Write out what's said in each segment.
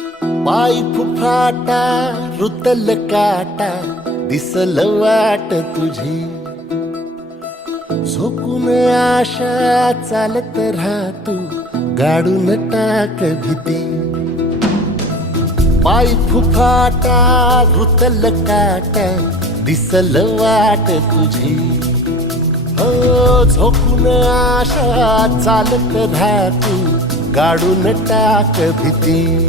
पाय फुफाटा रुतल काटा दिसल वाट तुझी. झोकून आशा चालत राहतू गाडून टाक भीती. पाय फुफाटा रुतल काटा दिसल वाट तुझी. हो झोकून आशा चालत राहतू गाडून टाक भीती.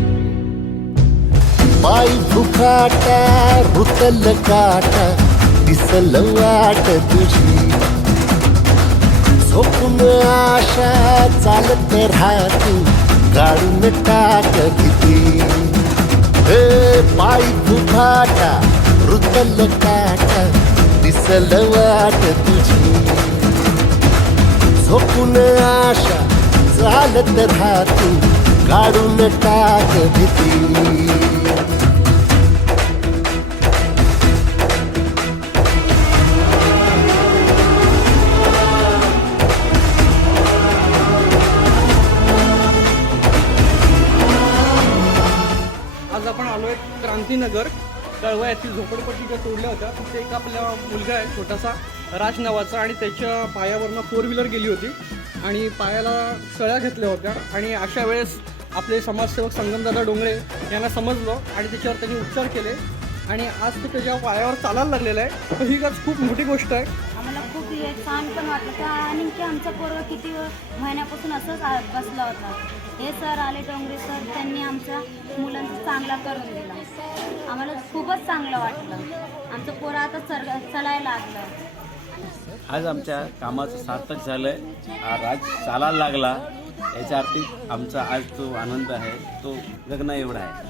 पाय फुकाटा रुतल काटा दिसल वाट तुझी. झोपून आशा चालत राहतू गाडून टाक भीती हे पाय फुकाटा रुतल काटा दिसल वाट तुझी. झोपून आशा चालत राहतू काढून टाक भीती आपण आलो आहे क्रांतीनगर. कळवा येथील झोपडपट्टी ज्या तोडल्या होत्या. तिथे एक आपला मुलगा आहे छोटासा राज नावाचा आणि त्याच्या पायावरनं फोर व्हीलर गेली होती. आणि पायाला सळ्या घेतल्या होत्या. आणि अशा वेळेस आपले समाजसेवक संगमदादा डोंगरे यांना समजलं आणि त्याच्यावर त्यांनी उपचार केले. आणि आज तो त्याच्या पायावर चालायला लागलेला आहे तर ही आज खूप मोठी गोष्ट आहे. आम्हाला हे छान पण वाटलं त्या आणि की आमचा पोरगा किती महिन्यापासून असंच आ- बसला होता. हे सर आले डोंगरे सर त्यांनी आमच्या मुलांचा चांगला करून दिला. आम्हाला खूपच चांगलं वाटलं. आमचं पोरं आता सर चलायला लागलं. आज आमच्या कामाचं सार्थक झालं हा राज चालायला लागला. याच्या अर्थी आमचा आज जो आनंद आहे. तो गगना एवढा आहे.